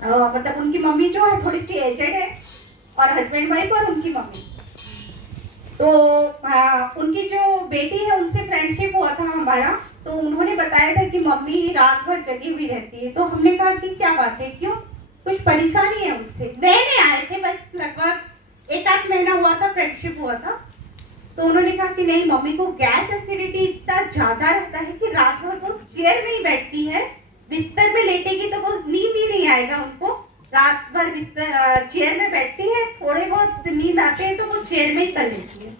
मतलब उनकी मम्मी जो है थोड़ी सी एजेड है और हस्बैंड वाइफ और उनकी मम्मी। तो उनकी जो बेटी है उनसे फ्रेंडशिप हुआ था हमारा, तो उन्होंने बताया था कि मम्मी रात भर जगी हुई रहती है। तो हमने कहा कि क्या बात है, क्यों, कुछ परेशानी है उनसे? नए नए आए थे, बस लगभग एक आध महीना हुआ था, फ्रेंडशिप हुआ था। तो उन्होंने कहा कि नहीं, मम्मी को गैस एसिडिटी इतना ज्यादा रहता है कि रात भर वो चेयर में ही बैठती है, बिस्तर में लेटेगी तो वो नींद ही नहीं आएगा उनको, रात भर बिस्तर चेयर में बैठती है, थोड़े बहुत नींद आते हैं तो वो चेयर में ही कर लेती है।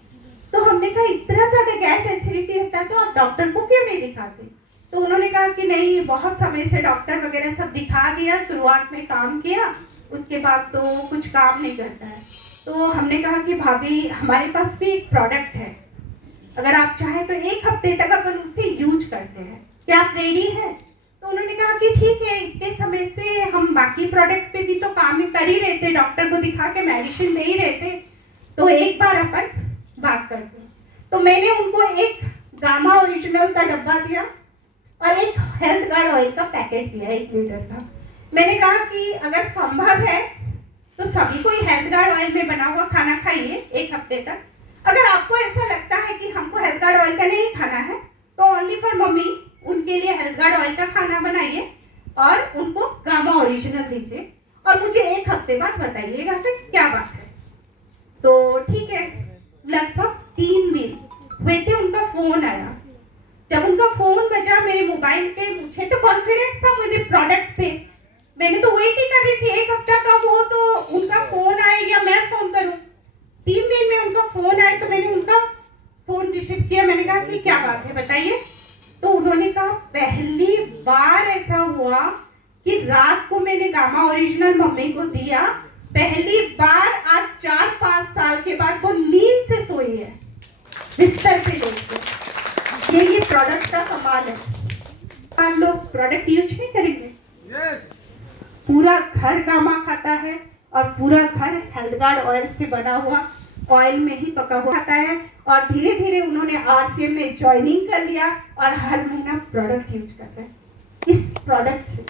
तो हमने कहा इतना ज्यादा गैस एसिडिटी रहता है तो आप डॉक्टर को क्यों नहीं दिखाते? तो उन्होंने कहा कि नहीं, बहुत समय से डॉक्टर वगैरह सब दिखा दिया, शुरुआत में काम किया, उसके बाद तो कुछ काम नहीं करता है। तो हमने कहा कि भाभी हमारे पास भी एक प्रोडक्ट है, अगर आप चाहें तो एक हफ्ते तक अपन उसे यूज करते हैं, क्या आप रेडी हैं? तो उन्होंने कहा कि ठीक है, इतने समय से हम बाकी प्रोडक्ट पे भी तो काम कर ही रहे थे, डॉक्टर को दिखा के मेडिसिन दे ही रहे थे, तो एक बार अपन बात करते हैं। तो मैंने उनको एक गामा ओरिजिनल का डब्बा दिया और एक हेल्थ गार्ड ऑयल का पैकेट दिया 1 लीटर का। मैंने कहा कि अगर संभव है तो सभी को हेल्थ गार्ड ऑयल में बना हुआ खाना खाइए 1 हफ्ते तक। अगर आपको ऐसा लगता है कि हमको हेल्थ गार्ड ऑयल का नहीं खाना है तो ओनली फॉर मम्मी उनके लिए हेल्थ गार्ड ऑयल का खाना बनाइए और उनको गामा ओरिजिनल दीजिए और मुझे 1 हफ्ते बाद बताइएगा कि क्या बात है। तो ठीक है, लगभग 3 दिन हुए थे, उनका फोन आया। जब उनका फोन बजा मेरे मोबाइल पे, मुझे तो कॉन्फिडेंस था मुझे प्रोडक्ट पे, मैंने तो वेट ही कर रही थी 1 हफ्ता कब हो तो उनका फोन आए या मैं फोन करूं। 3 दिन में उनका फोन आया तो मैंने उनका फोन रिसीव किया। मैंने कहा कि क्या बात है बताइए। तो उन्होंने कहा पहली बार ऐसा हुआ कि रात को मैंने गामा ओरिजिनल मम्मी को दिया, पहली बार आज 4-5 साल के बाद वो नींद से सोई है बिस्तर पे लेके। ये प्रोडक्ट का कमाल है। आप लोग प्रोडक्ट यूज नहीं करेंगे? yes. पूरा घर गामा खाता है और पूरा घर हेल्थ गार्ड ऑयल से बना हुआ ऑयल में ही पका हुआ खाता है। और धीरे धीरे उन्होंने RCM में ज्वाइनिंग कर लिया और हर महीना प्रोडक्ट यूज कर रहे हैं। इस प्रोडक्ट से